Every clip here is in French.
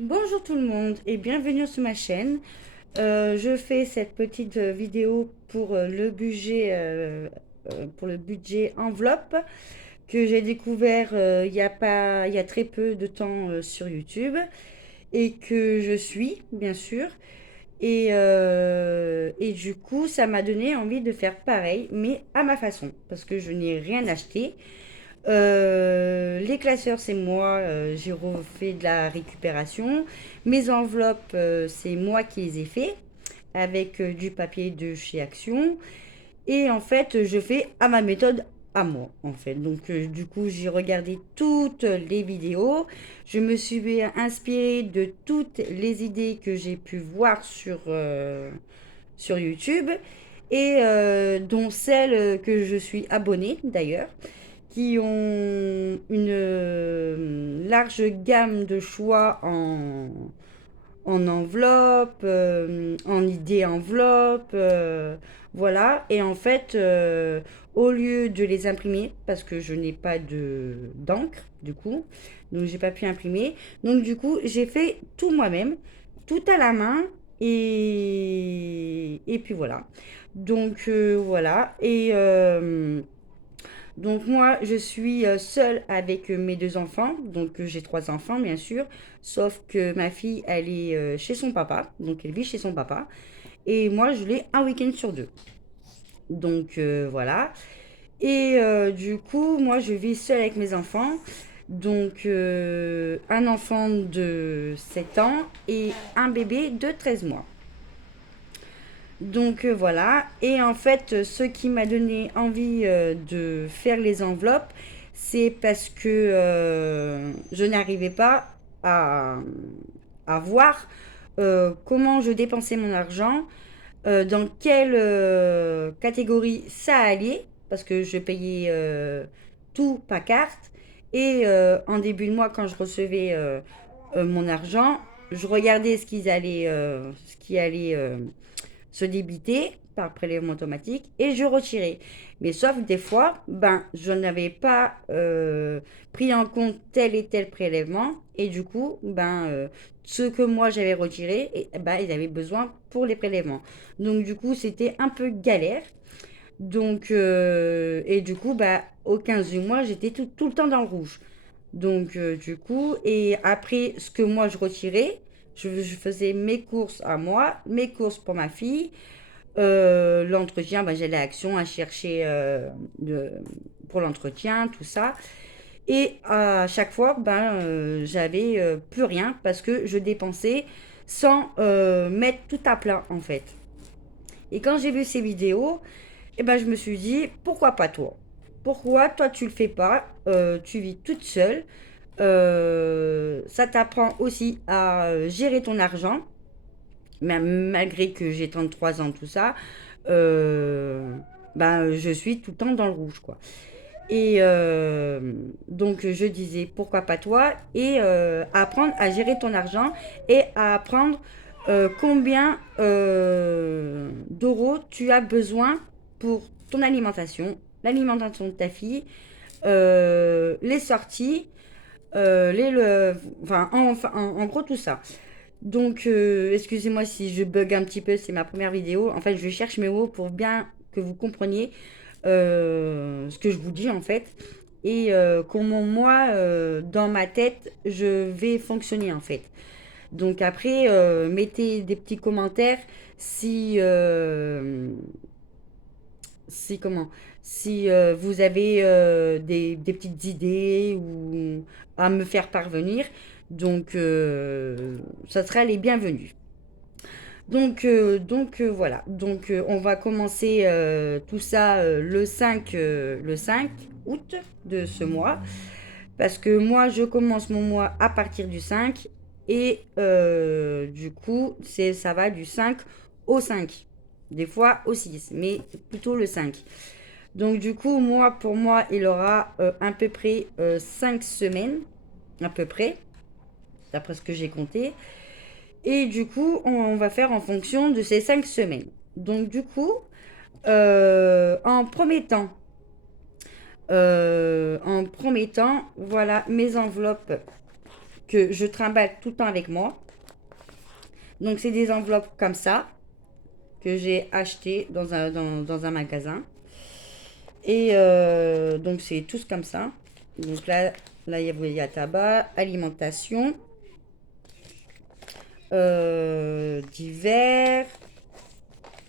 Bonjour tout le monde et bienvenue sur ma chaîne. Je fais cette petite vidéo pour pour le budget enveloppe que j'ai découvert il y a très peu de temps sur YouTube et que je suis bien sûr. Et du coup, ça m'a donné envie de faire pareil, mais à ma façon, parce que je n'ai rien acheté. Les classeurs, c'est moi, j'ai refait de la récupération. Mes enveloppes, c'est moi qui les ai fait avec du papier de chez Action. Et en fait, je fais à ma méthode à moi, en fait. Donc, du coup, j'ai regardé toutes les vidéos. Je me suis inspirée de toutes les idées que j'ai pu voir sur YouTube et dont celles que je suis abonnée d'ailleurs qui ont une large gamme de choix en enveloppe, en idée enveloppe, voilà. Et en fait, au lieu de les imprimer, parce que je n'ai pas d'encre, du coup, donc j'ai pas pu imprimer, donc du coup, j'ai fait tout moi-même, tout à la main, et puis voilà. Donc voilà. Donc moi, je suis seule avec mes deux enfants. Donc j'ai trois enfants, bien sûr. Sauf que ma fille, elle est chez son papa. Donc elle vit chez son papa. Et moi, je l'ai un week-end sur deux. Donc voilà. Et du coup, moi, je vis seule avec mes enfants. Donc un enfant de 7 ans et un bébé de 13 mois. Donc voilà, et en fait, ce qui m'a donné envie de faire les enveloppes, c'est parce que je n'arrivais pas à, à voir comment je dépensais mon argent, dans quelle catégorie ça allait, parce que je payais tout par carte, et en début de mois, quand je recevais mon argent, je regardais ce qui allait se débiter par prélèvement automatique et je retirais. Mais sauf des fois, ben, je n'avais pas pris en compte tel et tel prélèvement et du coup, ben, ce que moi j'avais retiré, et, ben, ils avaient besoin pour les prélèvements. Donc du coup, c'était un peu galère. Donc, et du coup, bah, au 15 du mois, j'étais tout le temps dans le rouge. Donc, du coup, et après, ce que moi je retirais, je faisais mes courses à moi, mes courses pour ma fille, l'entretien, ben, j'allais à Action à chercher pour l'entretien, tout ça. Et à chaque fois, ben, j'avais plus rien parce que je dépensais sans mettre tout à plat en fait. Et quand j'ai vu ces vidéos, eh ben, je me suis dit, pourquoi pas toi? Pourquoi toi tu le fais pas? Tu vis toute seule. Ça t'apprend aussi à gérer ton argent malgré que j'ai 33 ans, tout ça, euh, ben, je suis tout le temps dans le rouge, quoi. Et donc, je disais, pourquoi pas toi? Et apprendre à gérer ton argent et à apprendre combien d'euros tu as besoin pour ton alimentation, l'alimentation de ta fille, les sorties, enfin, en gros, tout ça. Donc, excusez-moi si je bug un petit peu, c'est ma première vidéo. En fait, je cherche mes mots pour bien que vous compreniez ce que je vous dis en fait. Et comment moi, dans ma tête, je vais fonctionner en fait. Donc après, mettez des petits commentaires si, si comment, si vous avez des petites idées ou à me faire parvenir. Donc, ça sera les bienvenus. Voilà. Donc on va commencer tout ça le 5 août de ce mois. Parce que moi, je commence mon mois à partir du 5. Et du coup, ça va du 5 au 5. Des fois au 6, mais plutôt le 5. Donc du coup, pour moi, il aura à peu près 5 semaines. À peu près, d'après ce que j'ai compté. Et du coup, on va faire en fonction de ces 5 semaines. Donc du coup, en premier temps, voilà mes enveloppes que je trimballe tout le temps avec moi. Donc, c'est des enveloppes comme ça que j'ai acheté dans un magasin. Et donc, c'est tous comme ça. Donc là il y a tabac, alimentation, divers.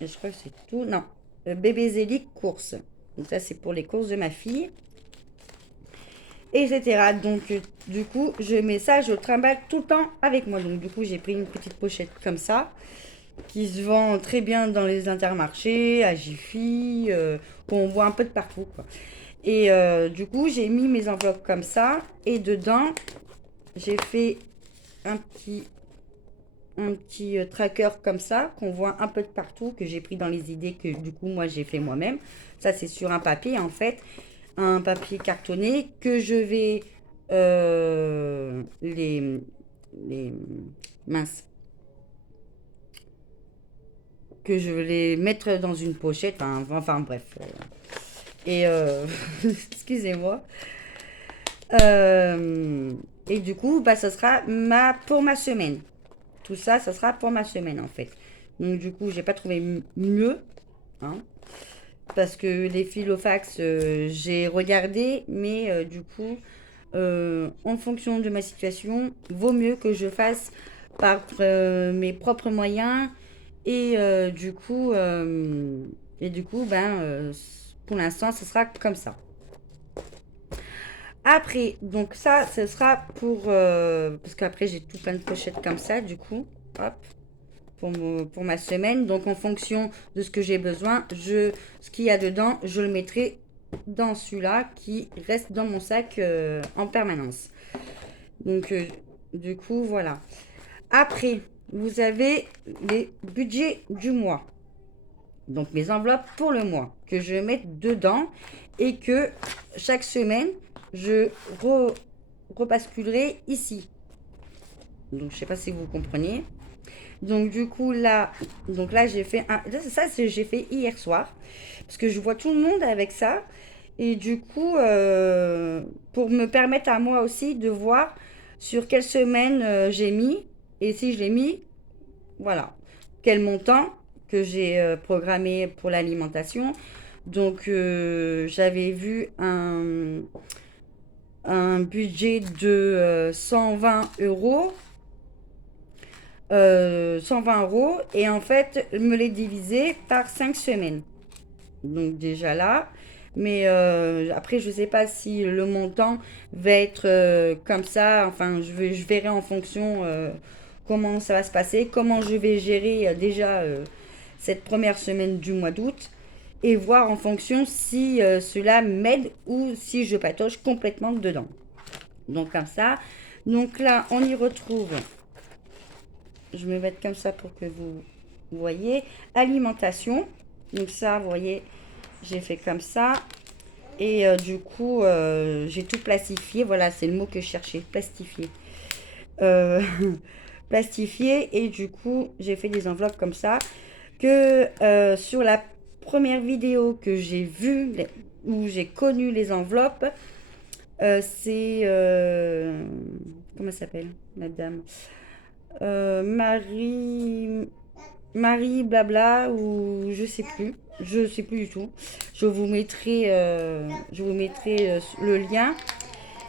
Et je crois que c'est tout. Non, bébé Zélie, courses. Donc, ça, c'est pour les courses de ma fille. Etc. Donc, du coup, je mets ça, je trimballe tout le temps avec moi. Donc, du coup, j'ai pris une petite pochette comme ça, qui se vend très bien dans les intermarchés, à Jiffy, qu'on voit un peu de partout, quoi. Et du coup, j'ai mis mes enveloppes comme ça. Et dedans, j'ai fait un petit tracker comme ça, qu'on voit un peu de partout, que j'ai pris dans les idées que du coup, moi, j'ai fait moi-même. Ça, c'est sur un papier, en fait. Un papier cartonné que je vais les minces que je vais les mettre dans une pochette, enfin bref. Et excusez-moi. Euh, et du coup, bah, ça sera pour ma semaine. Tout ça, ça sera pour ma semaine en fait. Donc du coup, j'ai pas trouvé mieux, hein, parce que les filofax, j'ai regardé, mais du coup, en fonction de ma situation, vaut mieux que je fasse par mes propres moyens et du coup, ben, pour l'instant, ce sera comme ça. Après, donc ça, ce sera pour parce qu'après j'ai tout plein de pochettes comme ça, du coup, hop, pour ma semaine. Donc en fonction de ce que j'ai besoin, ce qu'il y a dedans, je le mettrai dans celui-là qui reste dans mon sac en permanence. Donc du coup, voilà. Après, vous avez les budgets du mois. Donc mes enveloppes pour le mois que je mets dedans et que chaque semaine, je rebasculerai ici. Donc je sais pas si vous comprenez. Donc du coup là j'ai fait ça j'ai fait hier soir parce que je vois tout le monde avec ça et du coup pour me permettre à moi aussi de voir sur quelle semaine j'ai mis et si je l'ai mis, voilà, quel montant que j'ai programmé pour l'alimentation. Donc j'avais vu un budget de 120 euros 120 euros et en fait me les diviser par 5 semaines. Donc déjà là, mais après je sais pas si le montant va être comme ça, enfin je verrai en fonction comment ça va se passer, comment je vais gérer déjà cette première semaine du mois d'août et voir en fonction si cela m'aide ou si je patoche complètement dedans. Donc comme ça, donc là on y retrouve, je vais mettre comme ça pour que vous voyez, alimentation. Donc ça, vous voyez, j'ai fait comme ça. Et du coup, j'ai tout plastifié. Voilà, c'est le mot que je cherchais, plastifié. Euh, plastifié. Et du coup, j'ai fait des enveloppes comme ça. Que sur la première vidéo que j'ai vue, où j'ai connu les enveloppes, c'est... comment elle s'appelle, madame Marie blabla ou je sais plus du tout. Je vous mettrai le lien.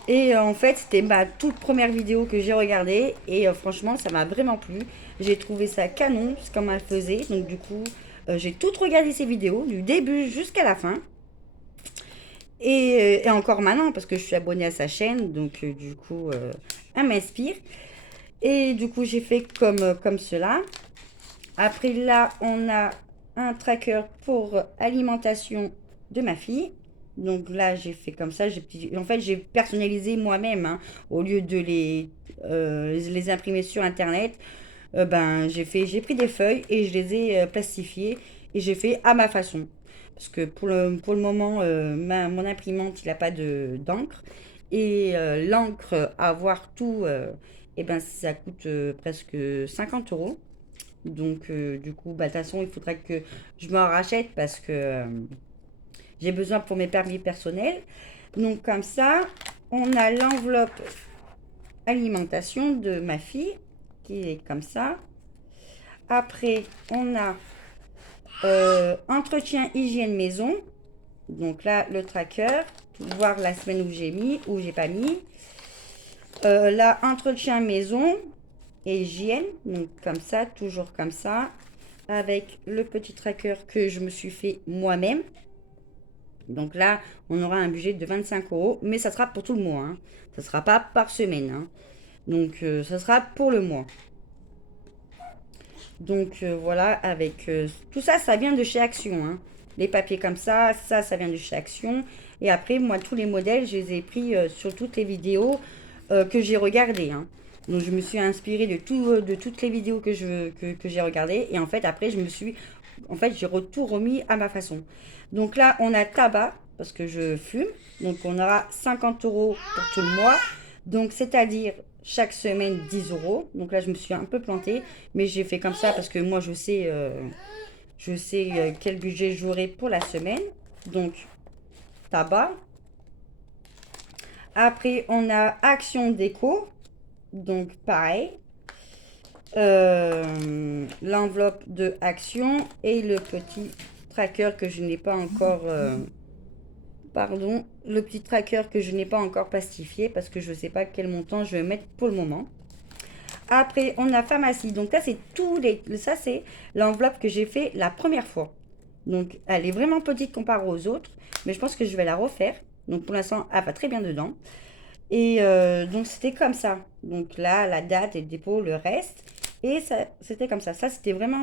Et en fait, c'était ma toute première vidéo que j'ai regardée et franchement, ça m'a vraiment plu. J'ai trouvé ça canon, ce qu'on m'a faisait. Donc du coup, j'ai tout regardé ces vidéos du début jusqu'à la fin. Et encore maintenant parce que je suis abonnée à sa chaîne, donc du coup, elle m'inspire. Et du coup, j'ai fait comme cela. Après là, on a un tracker pour alimentation de ma fille. Donc là, j'ai fait comme ça. En fait, j'ai personnalisé moi-même, hein. Au lieu de les imprimer sur Internet, ben, j'ai pris des feuilles et je les ai plastifiées et j'ai fait à ma façon. Parce que pour le moment, mon imprimante, il n'a pas d'encre. Et l'encre, avoir tout, et ben, ça coûte presque 50 euros. Donc, du coup, bah, de toute façon, il faudra que je m'en rachète parce que j'ai besoin pour mes permis personnels. Donc, comme ça, on a l'enveloppe alimentation de ma fille, qui est comme ça. Après, on a entretien hygiène maison. Donc là, le tracker, voir la semaine où j'ai mis, où j'ai pas mis. Là, entretien maison et hygiène. Donc comme ça, toujours comme ça. Avec le petit tracker que je me suis fait moi-même. Donc là, on aura un budget de 25 euros, mais ça sera pour tout le mois. Hein. Ça ne sera pas par semaine. Hein. Donc ça sera pour le mois. Donc voilà, avec tout ça, ça vient de chez Action. Hein. Les papiers comme ça vient de chez Action. Et après, moi, tous les modèles, je les ai pris sur toutes les vidéos que j'ai regardées. Hein. Donc je me suis inspirée de toutes les vidéos que j'ai regardées. Et en fait, après, j'ai tout remis à ma façon. Donc là, on a tabac, parce que je fume. Donc on aura 50 euros pour tout le mois. Donc c'est-à-dire chaque semaine 10 euros. Donc là, je me suis un peu plantée. Mais j'ai fait comme ça parce que moi, je sais quel budget j'aurai pour la semaine. Donc, tabac. Après, on a Action Déco. Donc, pareil. L'enveloppe de Action et le petit tracker que je n'ai pas encore... pardon, le petit tracker que je n'ai pas encore plastifié parce que je ne sais pas quel montant je vais mettre pour le moment. Après, on a pharmacie. Donc ça, c'est l'enveloppe que j'ai fait la première fois. Donc, elle est vraiment petite comparée aux autres, mais je pense que je vais la refaire. Donc, pour l'instant, elle va très bien dedans. Et donc, c'était comme ça. Donc là, la date et le dépôt, le reste. Et ça, c'était comme ça. Ça, c'était vraiment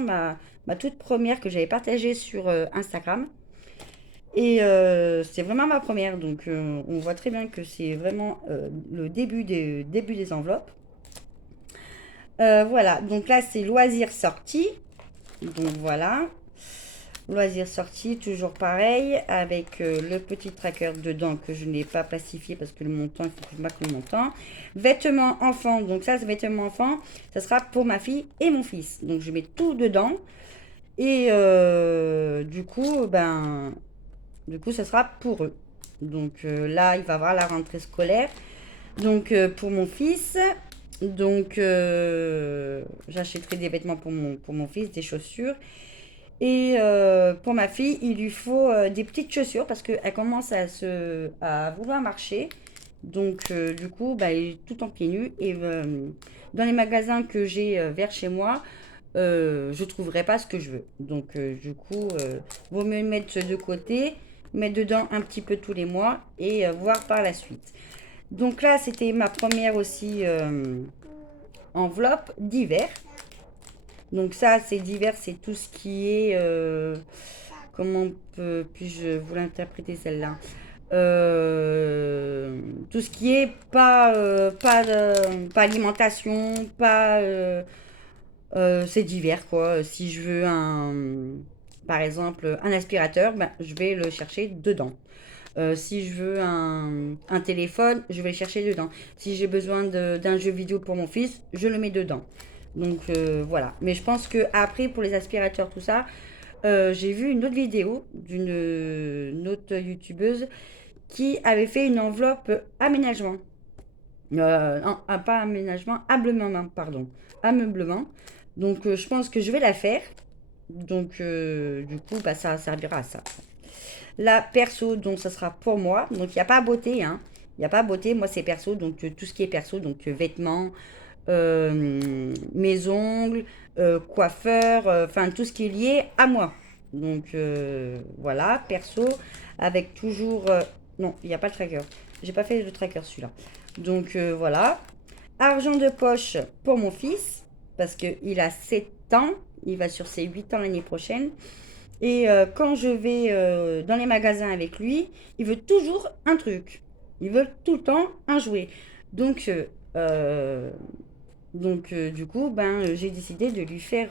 ma toute première que j'avais partagée sur Instagram. Et c'est vraiment ma première. Donc, on voit très bien que c'est vraiment le début des enveloppes. Voilà, donc là c'est loisirs sortis. Donc voilà, loisirs sortis, toujours pareil, avec le petit tracker dedans que je n'ai pas plastifié parce que le montant, il faut que je marque le montant. Vêtements enfants, donc ça c'est vêtements enfants, ça sera pour ma fille et mon fils. Donc je mets tout dedans. Et du coup, ça sera pour eux. Donc là, il va avoir la rentrée scolaire. Donc pour mon fils, donc j'achèterai des vêtements pour mon fils, des chaussures. Et pour ma fille, il lui faut des petites chaussures parce qu'elle commence à vouloir marcher. Donc du coup, bah, il est tout en pieds nus. Et dans les magasins que j'ai vers chez moi, je ne trouverai pas ce que je veux. Donc du coup, vaut mieux mettre de côté, mettre dedans un petit peu tous les mois et voir par la suite. Donc là, c'était ma première aussi enveloppe d'hiver. Donc ça, c'est d'hiver, c'est tout ce qui est... comment puis-je vous l'interpréter celle-là? Tout ce qui est pas alimentation, pas... c'est d'hiver, quoi. Si je veux par exemple, un aspirateur, ben, je vais le chercher dedans. Si je veux un téléphone, je vais le chercher dedans. Si j'ai besoin d'un jeu vidéo pour mon fils, je le mets dedans. Donc voilà. Mais je pense que après pour les aspirateurs, tout ça, j'ai vu une autre vidéo d'une autre youtubeuse qui avait fait une enveloppe aménagement. Non, pas aménagement, ameublement, pardon. Ameublement. Donc je pense que je vais la faire. Donc du coup, bah, ça servira à ça. La perso, donc ça sera pour moi. Donc il n'y a pas beauté, hein. Il n'y a pas beauté, moi c'est perso, donc tout ce qui est perso, donc vêtements, mes ongles, coiffeur, enfin tout ce qui est lié à moi. Donc voilà, perso, avec toujours... non, il n'y a pas le tracker. J'ai pas fait le tracker celui-là. Donc voilà. Argent de poche pour mon fils, parce qu'il a 7 ans, il va sur ses 8 ans l'année prochaine. Et quand je vais dans les magasins avec lui, il veut toujours un truc. Il veut tout le temps un jouet. Donc, du coup, ben, j'ai décidé de lui faire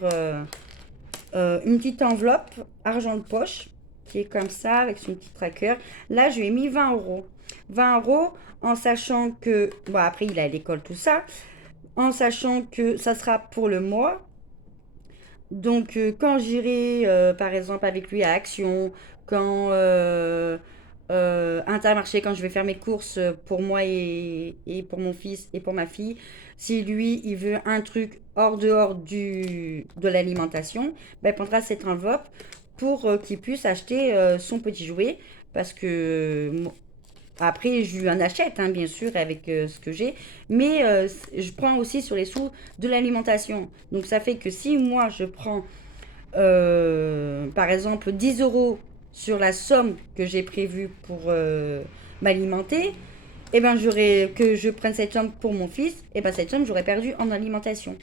une petite enveloppe argent de poche qui est comme ça avec son petit tracker. Là, je lui ai mis 20 euros. 20 euros en sachant que, bon, après, il a l'école, tout ça, en sachant que ça sera pour le mois. Donc, quand j'irai, par exemple, avec lui à Action, quand Intermarché quand je vais faire mes courses pour moi et pour mon fils et pour ma fille. Si lui, il veut un truc dehors de l'alimentation, ben, il prendra cette enveloppe pour qu'il puisse acheter son petit jouet. Parce que après, je lui en achète, hein, bien sûr, avec ce que j'ai. Mais je prends aussi sur les sous de l'alimentation. Donc ça fait que si moi, je prends par exemple 10 euros sur la somme que j'ai prévue pour m'alimenter, et ben j'aurais que je prenne cette somme pour mon fils, et ben cette somme j'aurais perdu en alimentation.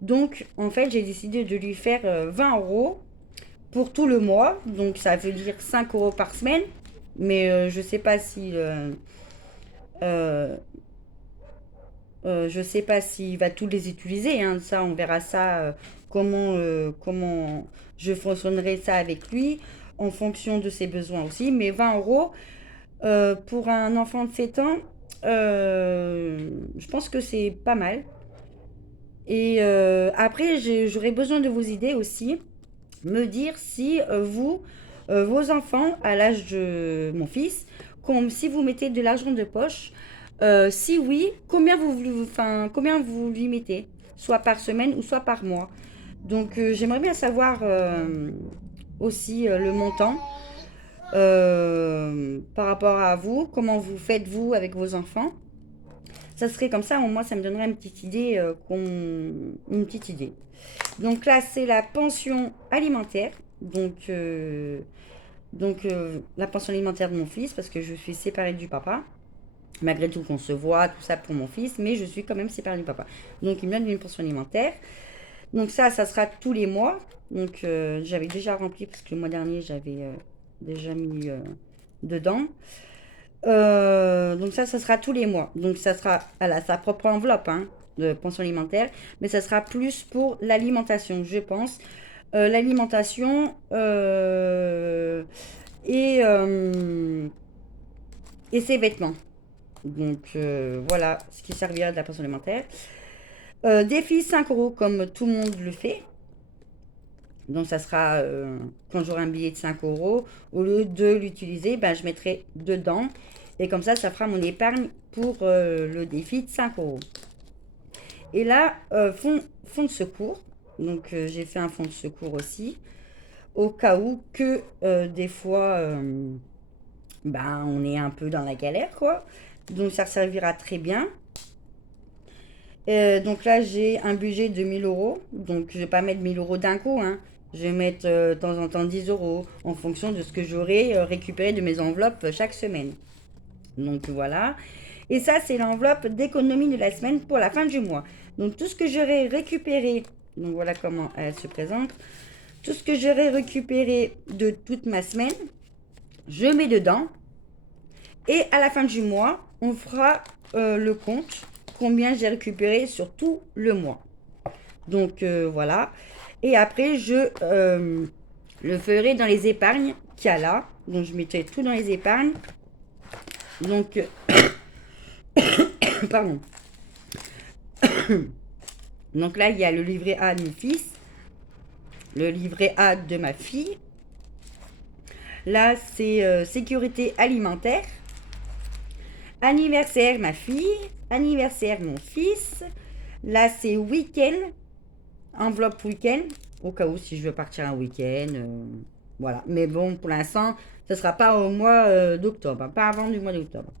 Donc en fait j'ai décidé de lui faire 20 euros pour tout le mois, donc ça veut dire 5 euros par semaine, mais je sais pas si euh, je sais pas s'il va tous les utiliser, hein. Ça, on verra ça, comment je fonctionnerai ça avec lui, en fonction de ses besoins aussi. Mais 20 euros pour un enfant de 7 ans, je pense que c'est pas mal. Et après, j'aurais besoin de vos idées aussi. Me dire si vous, vos enfants, à l'âge de mon fils, si vous mettez de l'argent de poche, si oui, combien vous lui mettez, soit par semaine ou soit par mois. Donc j'aimerais bien savoir aussi le montant par rapport à vous, comment vous faites vous avec vos enfants. Ça serait comme ça, au moins ça me donnerait une petite idée, une petite idée. Donc là, c'est la pension alimentaire. Donc, la pension alimentaire de mon fils, parce que je suis séparée du papa. Malgré tout qu'on se voit, tout ça pour mon fils, mais je suis quand même séparée du papa. Donc il me donne une pension alimentaire. Donc ça sera tous les mois. Donc j'avais déjà rempli, parce que le mois dernier, j'avais déjà mis dedans. Donc ça sera tous les mois. Donc ça sera à sa propre enveloppe, hein, de pension alimentaire, mais ça sera plus pour l'alimentation, je pense. L'alimentation et, euh, et ses vêtements. Donc voilà ce qui servira de la pension alimentaire. Défi 5 euros comme tout le monde le fait. Donc ça sera quand j'aurai un billet de 5 euros, au lieu de l'utiliser, ben, je mettrai dedans. Et comme ça fera mon épargne pour le défi de 5 euros. Et là, fonds de secours. Donc j'ai fait un fonds de secours aussi. Au cas où que des fois, ben, on est un peu dans la galère, quoi. Donc ça servira très bien. Donc là, j'ai un budget de 1000 euros. Donc je vais pas mettre 1000 euros d'un coup, hein. Je vais mettre de temps en temps 10 euros en fonction de ce que j'aurai récupéré de mes enveloppes chaque semaine. Donc voilà. Et ça, c'est l'enveloppe d'économie de la semaine pour la fin du mois. Donc tout ce que j'aurai récupéré, donc voilà comment elle se présente. Tout ce que j'aurai récupéré de toute ma semaine, je mets dedans. Et à la fin du mois, on fera le compte, combien j'ai récupéré sur tout le mois. Donc voilà. Et après, je le ferai dans les épargnes qu'il y a là. Donc je mettrai tout dans les épargnes. Donc, pardon. Donc là, il y a le livret A de mon fils, le livret A de ma fille. Là, c'est sécurité alimentaire. Anniversaire, ma fille. Anniversaire, mon fils. Là, c'est week-end. Enveloppe week-end. Au cas où, si je veux partir un week-end. Voilà. Mais bon, pour l'instant, ce ne sera pas au mois d'octobre. Hein, pas avant du mois d'octobre.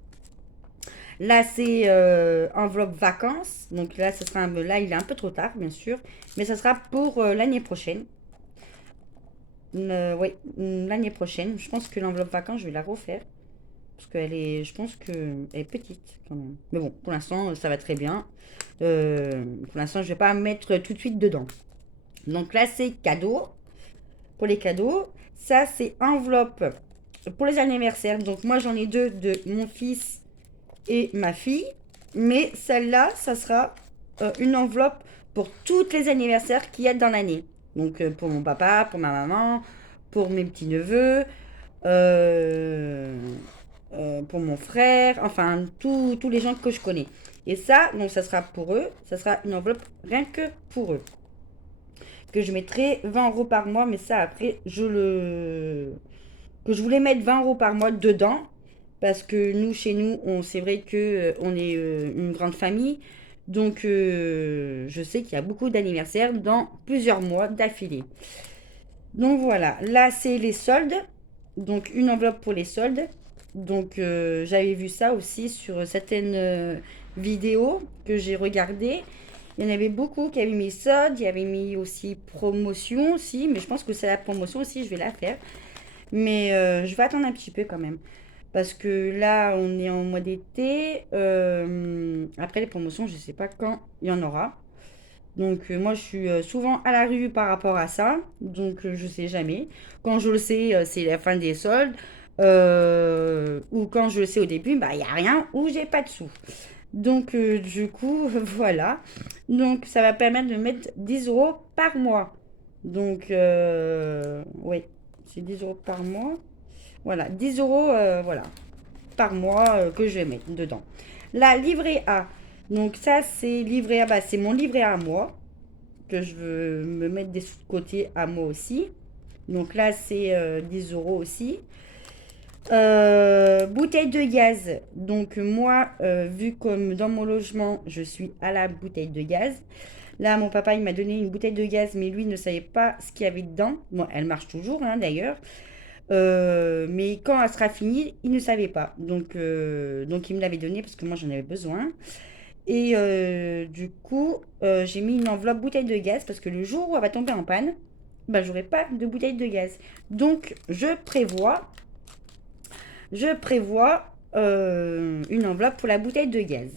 Là, c'est enveloppe vacances. Donc là, là, il est un peu trop tard, bien sûr. Mais ça sera pour l'année prochaine. Oui, l'année prochaine. Je pense que l'enveloppe vacances, je vais la refaire. Parce qu'elle est, je pense qu'elle est petite quand même. Mais bon, pour l'instant, ça va très bien. Pour l'instant, je vais pas mettre tout de suite dedans. Donc là, c'est cadeau. Pour les cadeaux, ça, c'est enveloppe pour les anniversaires. Donc moi, j'en ai deux de mon fils et ma fille. Mais celle-là, ça sera une enveloppe pour tous les anniversaires qu'il y a dans l'année. Donc pour mon papa, pour ma maman, pour mes petits-neveux, euh, pour mon frère, enfin tous les gens que je connais. Et ça, donc ça sera pour eux, ça sera une enveloppe rien que pour eux. Que je mettrai 20 euros par mois, mais ça après, que je voulais mettre 20 euros par mois dedans. parce que nous, chez nous, c'est vrai que on est une grande famille. Donc, je sais qu'il y a beaucoup d'anniversaires dans plusieurs mois d'affilée. Donc voilà, là c'est les soldes. Donc une enveloppe pour les soldes. Donc j'avais vu ça aussi sur certaines vidéos que j'ai regardées. Il y en avait beaucoup qui avaient mis soldes, il y avait mis aussi promotion aussi, mais je pense que c'est la promotion aussi, je vais la faire. Mais je vais attendre un petit peu quand même. Parce que là, on est en mois d'été. Après les promotions, je ne sais pas quand il y en aura. Donc moi je suis souvent à la rue par rapport à ça, donc je sais jamais. Quand je le sais, c'est la fin des soldes. Ou quand je le sais au début, bah il n'y a rien ou j'ai pas de sous. Donc du coup, voilà. Donc ça va permettre de mettre 10 euros par mois. Donc oui, c'est 10 euros par mois. Voilà, 10 euros voilà, par mois que je vais mettre dedans. La livret A. Donc ça c'est livret A, bah, c'est mon livret A à moi que je veux me mettre des sous de côté à moi aussi. Donc là, c'est 10 euros aussi. Bouteille de gaz. Donc moi, vu comme dans mon logement, je suis à la bouteille de gaz. Là, mon papa, il m'a donné une bouteille de gaz, mais lui ne savait pas ce qu'il y avait dedans. Bon, elle marche toujours, hein, d'ailleurs. Mais quand elle sera finie, il ne savait pas. Donc il me l'avait donné parce que moi, j'en avais besoin. Et du coup, j'ai mis une enveloppe bouteille de gaz parce que le jour où elle va tomber en panne, bah, j'aurai pas de bouteille de gaz. Donc, je prévois une enveloppe pour la bouteille de gaz.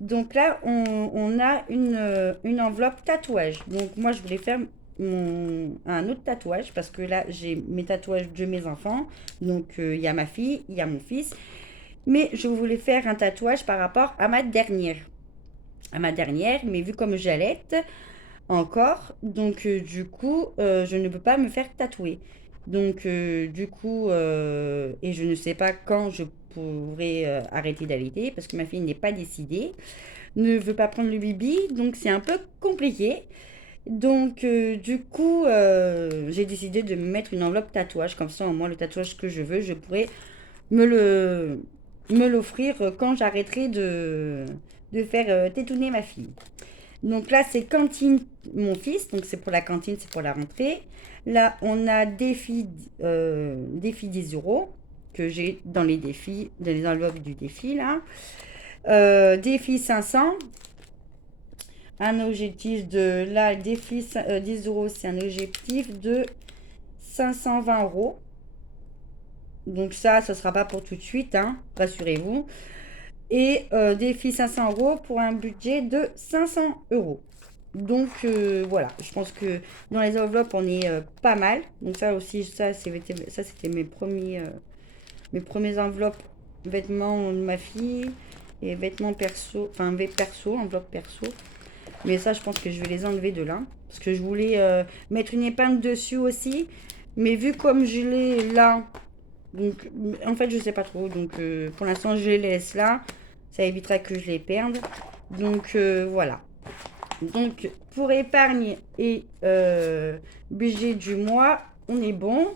Donc là, on a une enveloppe tatouage. Donc moi, je voulais faire un autre tatouage parce que là, j'ai mes tatouages de mes enfants. Donc il y a ma fille, il y a mon fils. Mais je voulais faire un tatouage par rapport à ma dernière, mais vu comme j'allaite encore, donc du coup, je ne peux pas me faire tatouer. Donc du coup, et je ne sais pas quand je pourrai arrêter d'allaiter parce que ma fille n'est pas décidée, ne veut pas prendre le bibi, donc c'est un peu compliqué. Donc du coup, j'ai décidé de me mettre une enveloppe tatouage, comme ça au moins le tatouage que je veux, je pourrais me le me l'offrir quand j'arrêterai de faire tétouner ma fille. Donc là, c'est cantine mon fils, donc c'est pour la cantine, c'est pour la rentrée. Là, on a défi 10 euros que j'ai dans les défis, dans les enveloppes du défi là. Défi 500, un objectif de là, défi 10 euros, c'est un objectif de 520 euros. Donc ça ne sera pas pour tout de suite, hein, rassurez-vous. Et défi 500 euros pour un budget de 500 euros. Donc voilà, je pense que dans les enveloppes, on est pas mal. Donc ça aussi, ça c'était mes premières enveloppes vêtements de ma fille et vêtements perso, enfin perso, enveloppe perso. Mais ça, je pense que je vais les enlever de là. Parce que je voulais mettre une épingle dessus aussi. Mais vu comme je l'ai là, donc en fait, je sais pas trop. Donc pour l'instant, je les laisse là. Ça évitera que je les perde. Donc voilà. Donc, pour épargne et budget du mois, on est bon.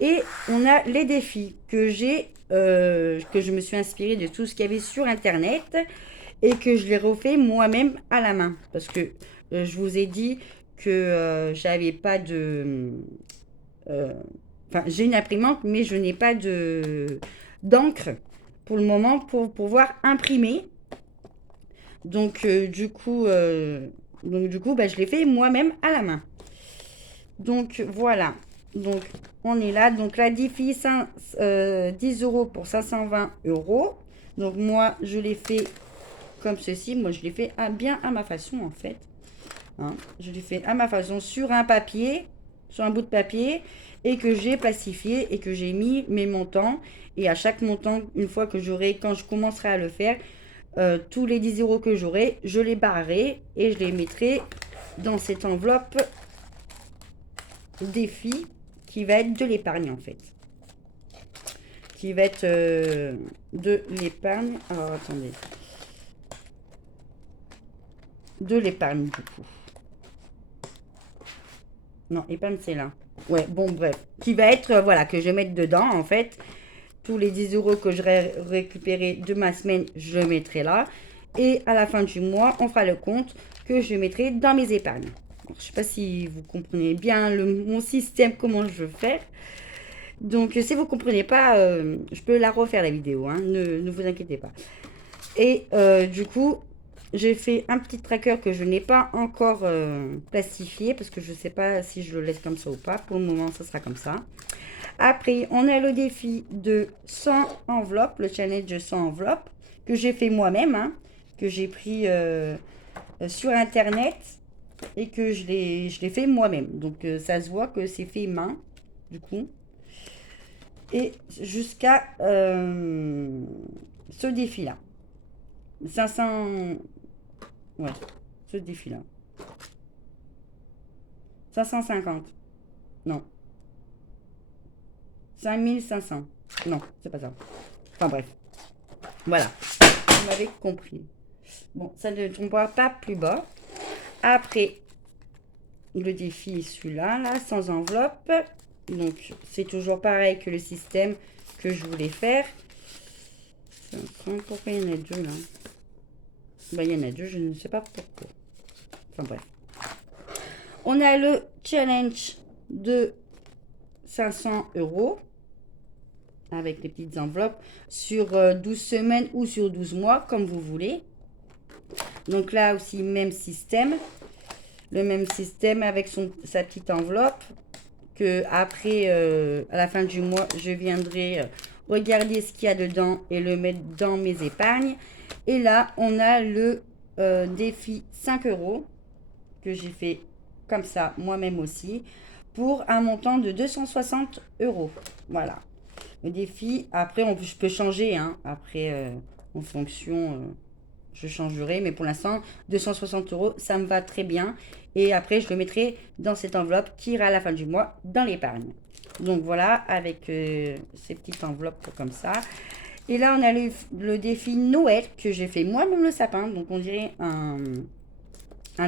Et on a les défis que je me suis inspirée de tout ce qu'il y avait sur Internet et que je les refais moi-même à la main. Parce que je vous ai dit que j'avais pas de... Enfin, j'ai une imprimante, mais je n'ai pas d'encre pour le moment pour pouvoir imprimer. Donc, bah, je l'ai fait moi-même à la main. Donc, voilà. Donc, on est là. Donc, la défi 10 euros pour 520 euros. Donc, moi, je l'ai fait comme ceci. Moi, je l'ai fait bien à ma façon, en fait. Hein. Je l'ai fait à ma façon sur un papier, sur un bout de papier, et que j'ai plastifié et que j'ai mis mes montants. Et à chaque montant, une fois que quand je commencerai à le faire, tous les 10 euros que j'aurai, je les barrerai et je les mettrai dans cette enveloppe défi qui va être de l'épargne en fait. Qui va être de l'épargne. Alors attendez. De l'épargne du coup. Non, épargne c'est là. Ouais, bon bref. Qui va être, voilà, que je vais mettre dedans en fait. tous les 10 euros que j'aurai récupéré de ma semaine, je mettrai là. Et à la fin du mois, on fera le compte que je mettrai dans mes épargnes. Alors, je ne sais pas si vous comprenez bien mon système, comment je veux faire. Donc, si vous ne comprenez pas, je peux la refaire la vidéo, hein, ne vous inquiétez pas. Et du coup, j'ai fait un petit tracker que je n'ai pas encore plastifié parce que je ne sais pas si je le laisse comme ça ou pas. Pour le moment, ça sera comme ça. Après, on a le défi de 100 enveloppes, le challenge de 100 enveloppes que j'ai fait moi-même, hein, que j'ai pris sur Internet et que je l'ai fait moi-même. Donc, ça se voit que c'est fait main, du coup. Et jusqu'à ce défi-là. 500... Ouais, ce défi-là. 550. Non. 5500. Non, c'est pas ça. Enfin bref. Voilà. Vous m'avez compris. Bon, ça ne tombera pas plus bas. Après, le défi est celui-là, là, sans enveloppe. Donc, c'est toujours pareil que le système que je voulais faire. Pourquoi il y en a deux, là? Ben, il y en a deux, je ne sais pas pourquoi. Enfin, bref. On a le challenge de 500 euros avec les petites enveloppes sur 12 semaines ou sur 12 mois, comme vous voulez. Donc là aussi, même système. Le même système avec sa petite enveloppe que après, à la fin du mois, je viendrai regarder ce qu'il y a dedans et le mettre dans mes épargnes. Et là, on a le défi 5 euros que j'ai fait comme ça, moi-même aussi, pour un montant de 260 euros. Voilà. Le défi, après, je peux changer, hein. Après, en fonction, je changerai. Mais pour l'instant, 260 euros, ça me va très bien. Et après, je le mettrai dans cette enveloppe qui ira à la fin du mois dans l'épargne. Donc voilà, avec ces petites enveloppes comme ça. Et là, on a le défi Noël que j'ai fait moi-même le sapin. Donc on dirait un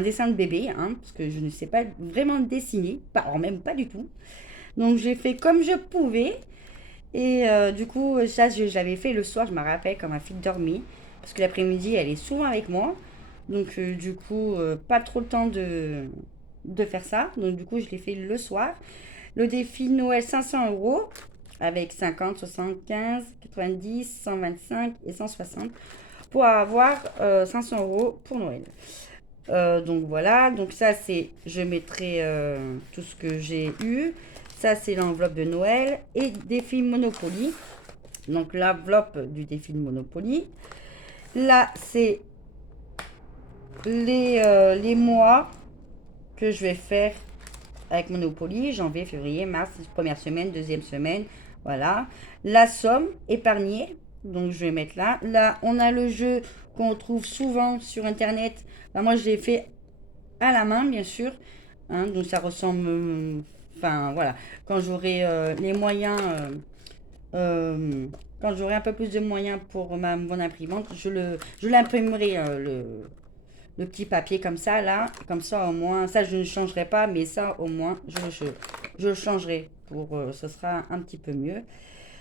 dessin de bébé, hein, parce que je ne sais pas vraiment dessiner, alors même pas du tout. Donc j'ai fait comme je pouvais. Et du coup, ça, j'avais fait le soir, je me rappelle, quand ma fille dormait. Parce que l'après-midi, elle est souvent avec moi. Donc du coup, pas trop le temps de faire ça. Donc du coup, je l'ai fait le soir. Le défi Noël 500 euros avec 50, 75, 90, 125 et 160 pour avoir 500 euros pour Noël. Donc voilà, donc ça c'est, je mettrai tout ce que j'ai eu. Ça c'est l'enveloppe de Noël et défi Monopoly. Donc l'enveloppe du défi de Monopoly. Là c'est les mois que je vais faire avec Monopoly. Janvier, février, mars, première semaine, deuxième semaine. Voilà. La somme épargnée. Donc je vais mettre là. Là on a le jeu qu'on trouve souvent sur internet. Ben, moi je l'ai fait à la main bien sûr. Hein, donc ça ressemble... Enfin voilà. Quand j'aurai les moyens... quand j'aurai un peu plus de moyens pour mon imprimante, je l'imprimerai le petit papier comme ça là, comme ça au moins, ça je ne changerai pas, mais ça au moins je le changerai pour, ce sera un petit peu mieux.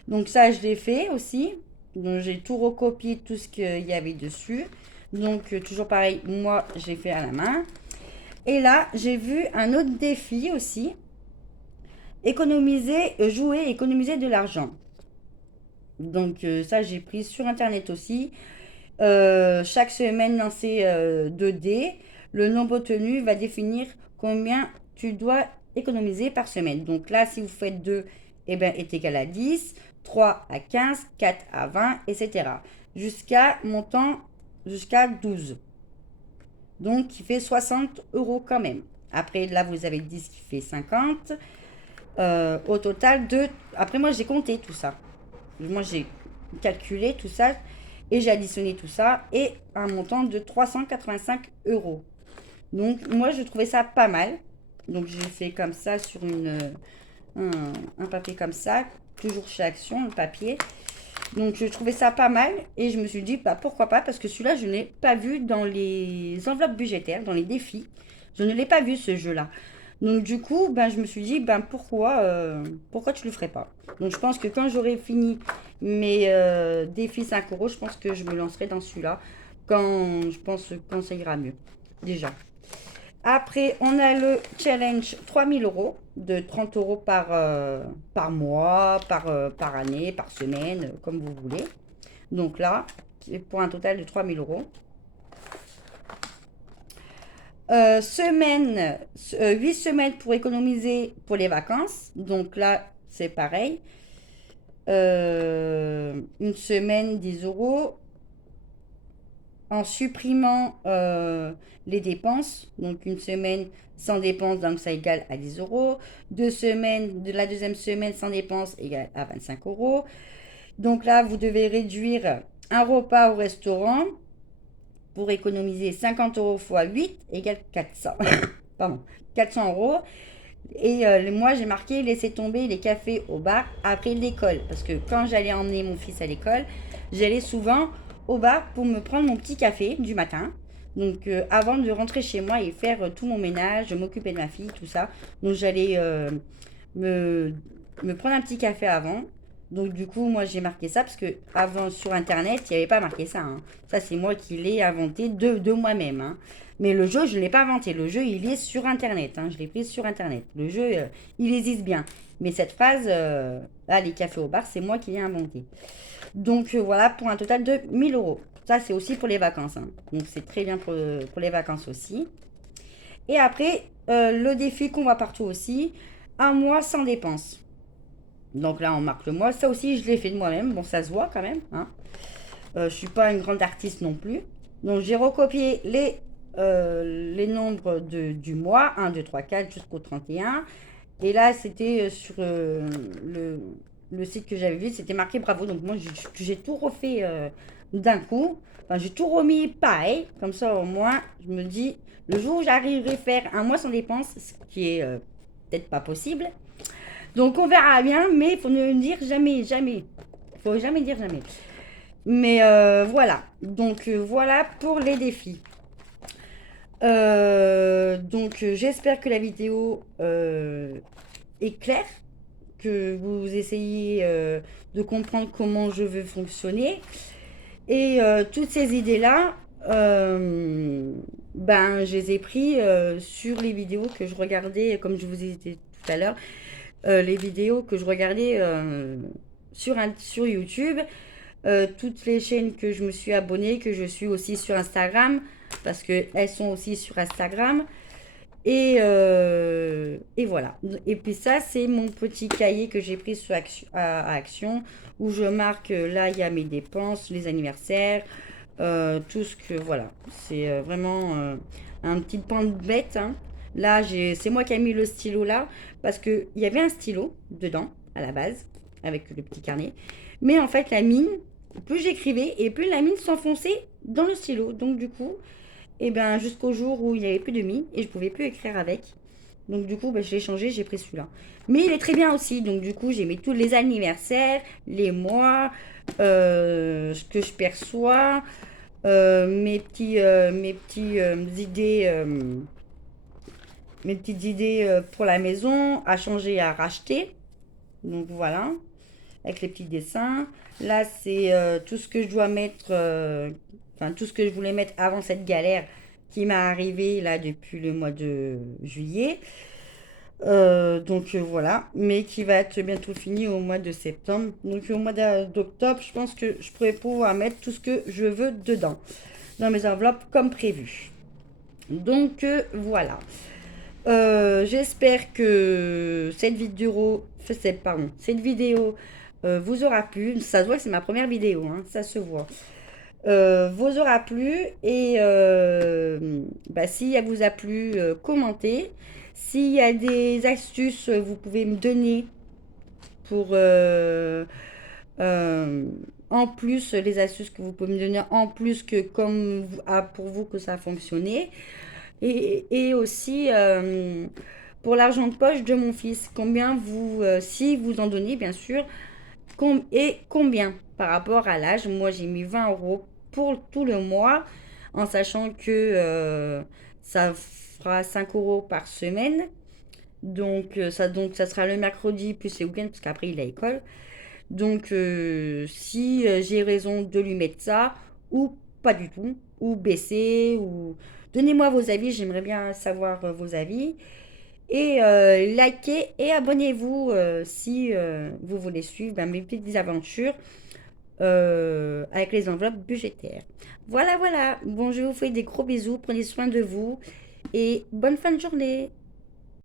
Donc ça je l'ai fait aussi, donc j'ai tout recopié, tout ce qu'il y avait dessus. Donc toujours pareil, moi j'ai fait à la main. Et là j'ai vu un autre défi aussi, économiser, jouer, économiser de l'argent. Donc ça j'ai pris sur internet aussi. Chaque semaine lancée 2D, le nombre obtenu va définir combien tu dois économiser par semaine. Donc là, si vous faites 2, eh ben, est égal à 10, 3 à 15, 4 à 20, etc. Jusqu'à montant, jusqu'à 12. Donc, qui fait 60 euros quand même. Après, là, vous avez 10 qui fait 50. Au total, après, moi, j'ai compté tout ça. Moi, j'ai calculé tout ça. Et j'ai additionné tout ça et un montant de 385 euros. Donc moi je trouvais ça pas mal. Donc j'ai fait comme ça sur un papier comme ça, toujours chez Action, le papier. Donc je trouvais ça pas mal et je me suis dit bah pourquoi pas, parce que celui-là je n'ai pas vu dans les enveloppes budgétaires, dans les défis. Je ne l'ai pas vu ce jeu-là. Donc du coup, ben, je me suis dit, ben, pourquoi tu le ferais pas? Donc je pense que quand j'aurai fini mes défis 5 euros, je pense que je me lancerai dans celui-là quand ça ira mieux. Déjà. Après, on a le challenge 3000 € de 30 euros par mois, par année, par semaine, comme vous voulez. Donc là, c'est pour un total de 3000 €. 8 semaines pour économiser pour les vacances. Donc là, c'est pareil. Une semaine, 10 euros. En supprimant les dépenses, donc une semaine sans dépenses, donc ça égale à 10 euros. De la deuxième semaine sans dépenses égale à 25 euros. Donc là, vous devez réduire un repas au restaurant pour économiser 50 euros x 8 égale 400. Pardon, 400 euros. Et moi, j'ai marqué laisser tomber les cafés au bar après l'école. Parce que quand j'allais emmener mon fils à l'école, j'allais souvent au bar pour me prendre mon petit café du matin. Donc, avant de rentrer chez moi et faire tout mon ménage, m'occuper de ma fille, tout ça. Donc, j'allais me, me prendre un petit café avant. Donc, du coup, moi, j'ai marqué ça parce que avant, sur Internet, il n'y avait pas marqué ça, hein. Ça, c'est moi qui l'ai inventé de moi-même, hein. Mais le jeu, je ne l'ai pas inventé. Le jeu, il est sur Internet, hein. Je l'ai pris sur Internet. Le jeu, il existe bien. Mais cette phrase, là, les cafés au bar, c'est moi qui l'ai inventé. Donc voilà, pour un total de 1000 €. Ça, c'est aussi pour les vacances, hein. Donc c'est très bien pour les vacances aussi. Et après, le défi qu'on voit partout aussi, un mois sans dépenses. Donc là, on marque le mois. Ça aussi, je l'ai fait de moi-même. Bon, ça se voit quand même, hein. Je ne suis pas une grande artiste non plus. Donc j'ai recopié les nombres du mois, 1, 2, 3, 4 jusqu'au 31. Et là, c'était sur le site que j'avais vu, c'était marqué bravo. Donc moi, j'ai tout refait d'un coup. Enfin, j'ai tout remis pareil. Comme ça, au moins, je me dis, le jour où j'arriverai à faire un mois sans dépense, ce qui est peut-être pas possible. Donc on verra bien, mais il faut ne dire jamais, jamais. Il faut jamais dire jamais. Mais voilà. Donc voilà pour les défis. J'espère que la vidéo est claire, que vous essayez de comprendre comment je veux fonctionner. Et toutes ces idées-là, ben, je les ai pris sur les vidéos que je regardais, comme je vous ai dit tout à l'heure, les vidéos que je regardais sur YouTube, toutes les chaînes que je me suis abonnée, que je suis aussi sur Instagram, parce qu'elles sont aussi sur Instagram. Et voilà. Et puis ça, c'est mon petit cahier que j'ai pris sur à Action, où je marque, là, il y a mes dépenses, les anniversaires, tout ce que... Voilà. C'est vraiment un petit pan de bête, hein. Là, c'est moi qui ai mis le stylo là, parce qu'il y avait un stylo dedans, à la base, avec le petit carnet. Mais en fait, la mine, plus j'écrivais, et plus la mine s'enfonçait dans le stylo. Donc du coup, et ben jusqu'au jour où il n'y avait plus de mine et je pouvais plus écrire avec. Donc du coup, ben, je l'ai changé, j'ai pris celui-là. Mais il est très bien aussi. Donc du coup, j'ai mis tous les anniversaires, les mois, ce que je perçois, mes petites idées pour la maison, à changer, à racheter. Donc voilà, avec les petits dessins. Là, c'est tout ce que je dois mettre, enfin tout ce que je voulais mettre avant cette galère qui m'est arrivée là depuis le mois de juillet. Voilà, mais qui va être bientôt fini au mois de septembre. Donc au mois d'octobre, je pense que je pourrais pouvoir mettre tout ce que je veux dedans, dans mes enveloppes comme prévu. Donc voilà. J'espère que cette vidéo vous aura plu. Ça se voit que c'est ma première vidéo, hein, ça se voit. Vous aura plu et bah, si elle vous a plu, commentez. S'il y a des astuces, vous pouvez me donner pour euh, en plus les astuces que vous pouvez me donner en plus que pour vous que ça a fonctionné. Et aussi pour l'argent de poche de mon fils, combien si vous en donnez bien sûr, et combien par rapport à l'âge. Moi j'ai mis 20 euros pour tout le mois, en sachant que ça fera 5 euros par semaine. Donc ça sera le mercredi plus les week-ends parce qu'après il a école. Donc si j'ai raison de lui mettre ça ou pas du tout, ou baisser, ou donnez-moi vos avis, j'aimerais bien savoir vos avis. Et likez et abonnez-vous si vous voulez suivre mes petites aventures avec les enveloppes budgétaires. Voilà, voilà. Bon, je vous fais des gros bisous. Prenez soin de vous et bonne fin de journée.